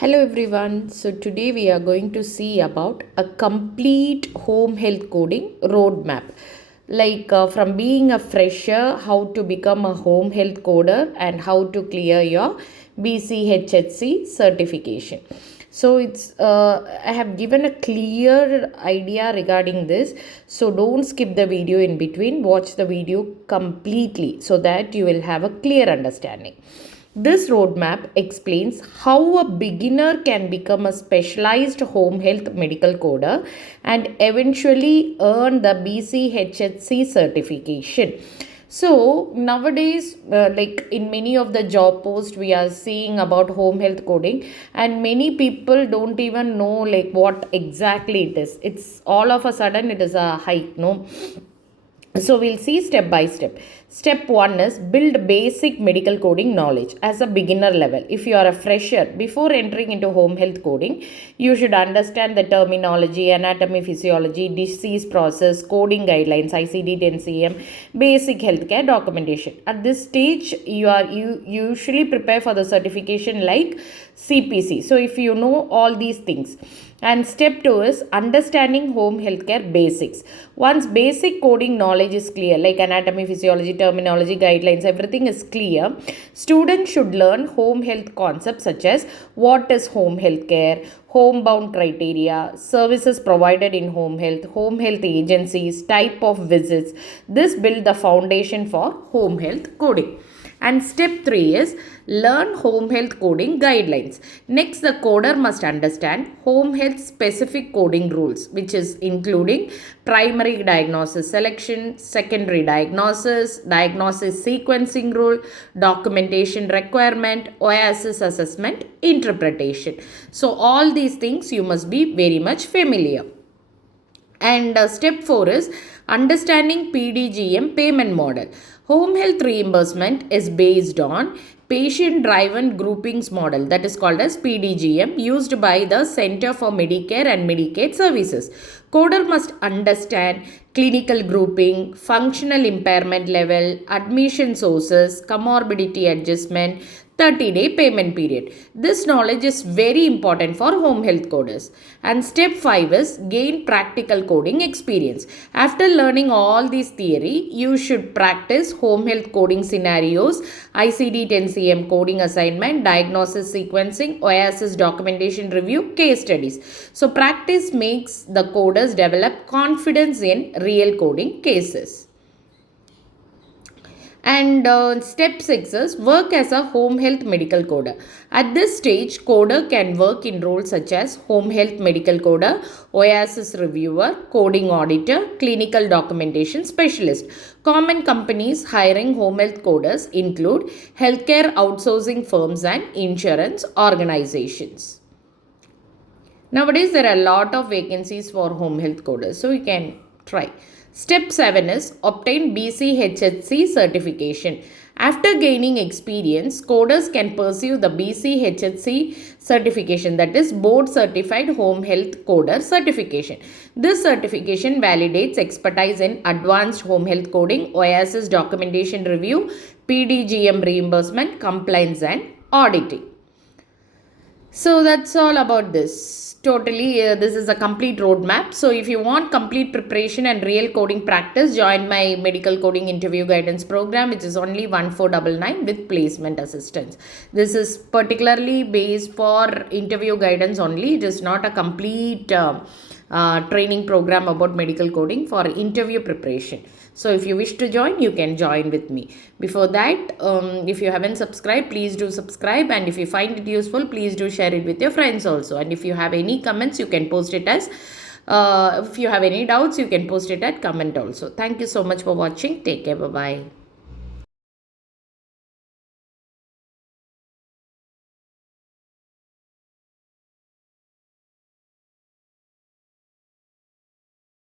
Hello everyone. So today we are going to see about a complete home health coding roadmap. From being a fresher, how to become a home health coder and how to clear your BCHH-C certification. So I have given a clear idea regarding this. So don't skip the video in between. Watch the video completely so that you will have a clear understanding. This roadmap explains how a beginner can become a specialized home health medical coder and eventually earn the BCHH-C certification. So nowadays, like in many of the job posts, we are seeing about home health coding, and many people don't even know like what exactly it is. It's all of a sudden it is a hike, no? So we'll see step by step. Step 1 is build basic medical coding knowledge as a beginner level. If you are a fresher, before entering into home health coding, you should understand the terminology, anatomy, physiology, disease process, coding guidelines, ICD-10-CM, basic healthcare documentation. At this stage, you usually prepare for the certification like CPC. So if you know all these things. And step 2 is understanding home healthcare basics. Once basic coding knowledge is clear, like anatomy, physiology, terminology, guidelines, everything is clear, students should learn home health concepts such as what is home healthcare, homebound criteria, services provided in home health agencies, type of visits. This builds the foundation for home health coding. And step 3 is learn home health coding guidelines. Next, the coder must understand home health specific coding rules, which is including primary diagnosis selection, secondary diagnosis sequencing rule, documentation requirement, OASIS assessment, interpretation. So all these things you must be very much familiar. And step 4 is understanding PDGM payment model. Home health reimbursement is based on Patient-Driven Groupings Model, that is called as PDGM, used by the Center for Medicare and Medicaid Services. Coder must understand clinical grouping, functional impairment level, admission sources, comorbidity adjustment, 30-day payment period. This knowledge is very important for home health coders. And step 5 is gain practical coding experience. After learning all this theory, you should practice home health coding scenarios, ICD-10-CM coding assignment, diagnosis sequencing, OASIS documentation review, case studies. So practice makes the coders develop confidence in real coding cases. And step 6 is work as a home health medical coder. At this stage, coder can work in roles such as home health medical coder, OASIS reviewer, coding auditor, clinical documentation specialist. Common companies hiring home health coders include healthcare outsourcing firms and insurance organizations. Nowadays, there are a lot of vacancies for home health coders, so you can try. Step 7 is obtain BCHH-C certification. After gaining experience, coders can pursue the BCHH-C certification, that is Board Certified Home Health Coder certification. This certification validates expertise in advanced home health coding, OASIS documentation review, PDGM reimbursement, compliance and auditing. So that's all about this. Totally, this is a complete roadmap. So if you want complete preparation and real coding practice, join my medical coding interview guidance program, which is only 1499 with placement assistance. This is particularly based for interview guidance only. It is not a complete training program about medical coding for interview preparation. So if you wish to join, you can join with me. Before that, if you haven't subscribed, please do subscribe. And if you find it useful, please do share it with your friends also. And if you have any comments, you can post it as, if you have any doubts, you can post it at comment also. Thank you so much for watching. Take care. Bye-bye.